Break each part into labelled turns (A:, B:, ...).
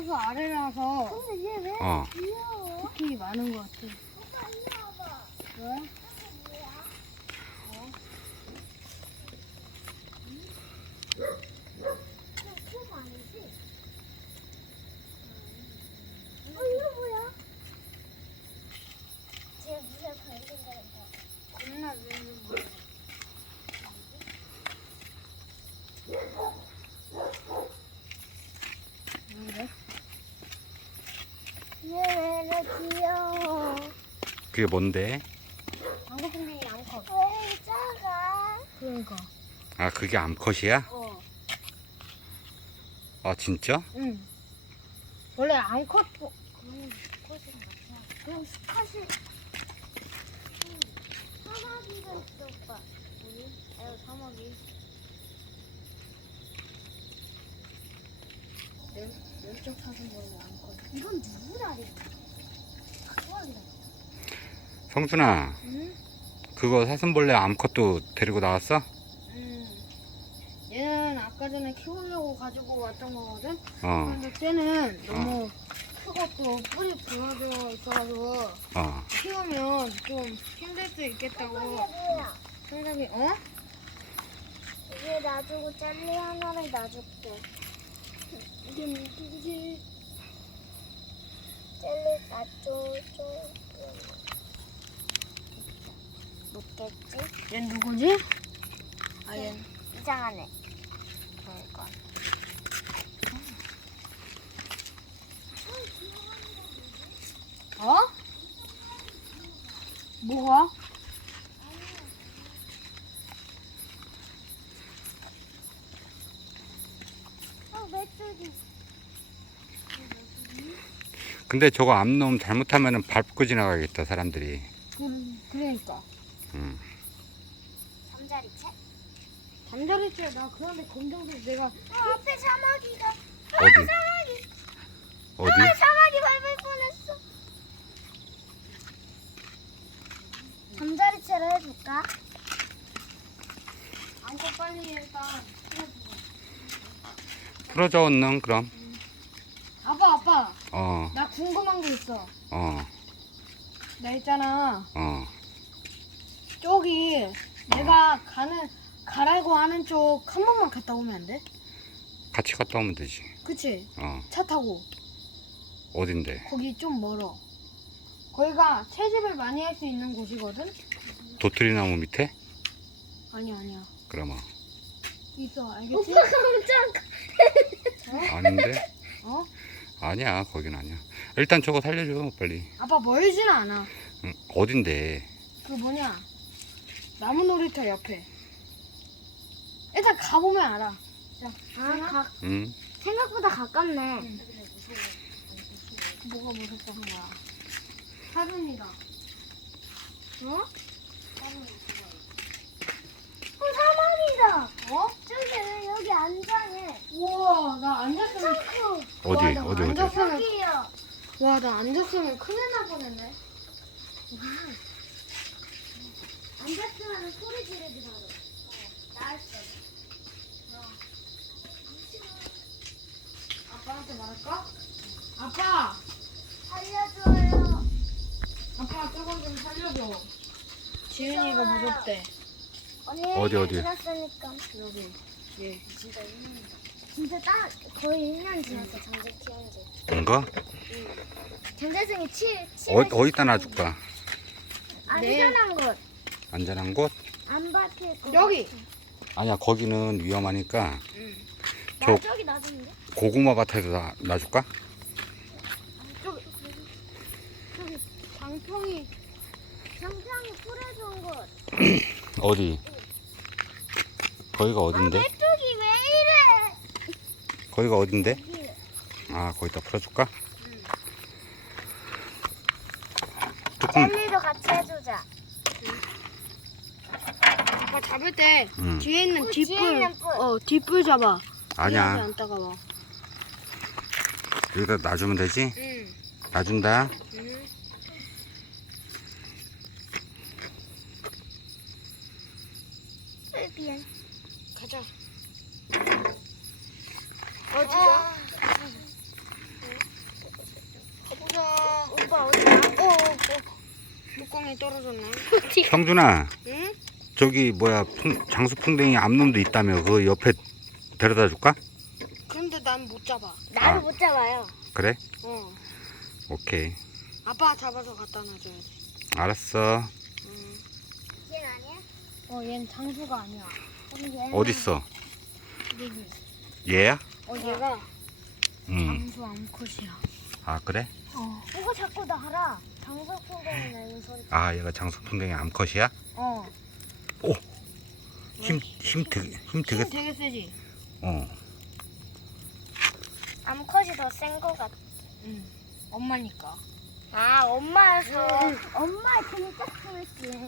A: 하수 아래라서
B: 근데 얘 왜
C: 어.
B: 귀여워?
A: 특히 많은 것 같아.
B: 오빠 일로 와봐.
A: 왜?
B: 뭐야? 품 아니지? 이거 뭐야? 쟤 물에 걸린 거야.
A: 겁나 위험한 거. 왜?
B: 얘왜 귀여워?
C: 그게 뭔데?
A: 방구풍뎅이 암컷.
B: 왜 작아?
A: 그러니까.
C: 아, 그게 암컷이야?
A: 어.
C: 아, 진짜?
A: 응. 원래 암컷 그런 수컷인 것 같아.
B: 그럼 수컷이 사마귀가 있어 오빠.
A: 우리 애 사막이. 왼쪽 사슴 보는 암컷.
B: 이건 누구라래? 그거리다.
C: 성준아,
A: 응?
C: 그거 사슴벌레 암컷도 데리고 나왔어?
A: 응. 얘는 아까 전에 키우려고 가지고 왔던 거거든.
C: 어,
A: 근데 쟤는 너무 크고 또 뿌리 부러져 있어가지고
C: 어.
A: 키우면 좀 힘들 수 있겠다고
B: 이게 뭐야?
A: 생각이. 어?
B: 이게 놔주고 젤리 하나를 놔줄게. 이게 누구지? 젤리 놔줘. 먹겠지?
A: 얘 누구지? 아, 얘
B: 이상하네.
A: 그러니까. 어? 뭐가?
B: 메뚜기.
C: 근데 저거 암놈 잘못하면은 밟고 지나가겠다, 사람들이.
A: 그러니까.
C: 응.
B: 잠자리채?
A: 잠자리째 나 그런데 검정색 내가
B: 앞에 사마귀가.
C: 어디?
B: 사마귀.
C: 어디?
B: 사마귀 밟을 뻔했어. 잠자리채를 해줄까?
A: 안고 빨리 일단.
C: 풀어줘, 얼른, 그럼.
A: 아빠
C: 어,
A: 나 궁금한 게 있어.
C: 어,
A: 나 있잖아
C: 어.
A: 저기 내가 가라고 하는 쪽 한 번만 갔다 오면 안 돼?
C: 같이 갔다 오면 되지.
A: 그치?
C: 어,
A: 차 타고
C: 어딘데?
A: 거기 좀 멀어. 거기가 채집을 많이 할 수 있는 곳이거든?
C: 도토리나무 밑에?
A: 아니야
C: 그러면.
A: 있어. 알겠지?
B: 오빠가 엄청.
C: 아닌데?
A: 어?
C: 아니야, 거긴 아니야. 일단 저거 살려줘, 빨리.
A: 아빠 멀지는 않아.
C: 응, 어딘데?
A: 그 뭐냐 나무 놀이터 옆에. 일단 가보면 알아.
C: 응?
B: 생각보다 가깝네.
A: 뭐가 무섭다 한 거야? 사슴이다. 어?
B: 사마귀다.
A: 어?
B: 저기 왜 여기 앉아네?
A: 우와 나 앉았으면
C: 어디,
A: 와, 나
C: 어디?
A: 앉았으면
B: 여기요.
A: 와 나 앉았으면 큰일 날 뻔했네.
B: 앉았으면 소리 지르지 바로. 나왔어.
A: 아빠한테 말할까? 아빠!
B: 살려줘요.
A: 아빠 조금 좀 살려줘. 지은이가 무섭대.
B: 언니
C: 어디?
B: 지났으니까.
A: 여기. 예.
B: 진짜 거의 1년 지났어 잠재 키운 지.
C: 뭔가?
B: 잠재생이 7.
C: 어디다 놔줄까?
B: 안전한 곳.
C: 안전한 곳?
B: 안 밟힐 곳.
A: 여기!
C: 아니야, 거기는 위험하니까
B: 나 저기 놔두는데?
C: 고구마 밭에서 놔줄까?
A: 저기 장평이.
B: 정평이 풀에 좋은 곳.
C: 어디? 거기가 어딘데?
B: 메뚜기 왜 이래?
C: 거기가 어딘데?
B: 여기.
C: 아, 거기다 풀어줄까? 뚜껑.
B: 젤리도 같이 해주자.
A: 아빠 잡을 때
C: 응.
A: 뒤에 있는
B: 그
A: 뒷불.
B: 뒤에 있는 뿔.
A: 뒷불 잡아.
C: 아니야,
A: 안 따가워.
C: 여기다 놔주면 되지?
A: 응.
C: 놔준다.
A: 응.
B: 미안.
A: 가자.
B: 어디가?
A: 뚜껑이 떨어졌네.
C: 성준아,
A: 응?
C: 저기 뭐야 장수풍뎅이 암놈도 있다며. 그 옆에 데려다 줄까?
A: 그런데 난 못 잡아.
B: 나를
C: 아.
B: 못 잡아요.
C: 그래?
A: 어.
C: 오케이.
A: 아빠가 잡아서 갖다 놔줘야 돼.
C: 알았어.
A: 응.
B: 얘 아니야?
A: 얘는 장수가 아니야.
B: 그럼 얘는
C: 어딨어?
A: 여기.
C: 얘야?
A: 얘가
C: 응.
A: 장수 암컷이야.
C: 아 그래?
B: 이거 자꾸 나라. 장석풍뎅이 내는 소리.
C: 아 얘가 장수풍뎅이 암컷이야? 힘
A: 힘
C: 되게.
A: 되게 세지?
C: 어.
B: 암컷이 더 센 거 같아.
A: 응. 엄마니까.
B: 아, 엄마여서. 엄마의 진짜 크지.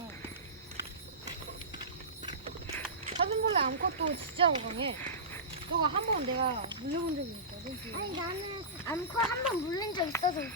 A: 사슴벌레 암컷도 진짜 강해. 너가 한 번 내가 물려본 적이 있거든.
B: 아니, 나는 암컷 한 번 물린 적 있어서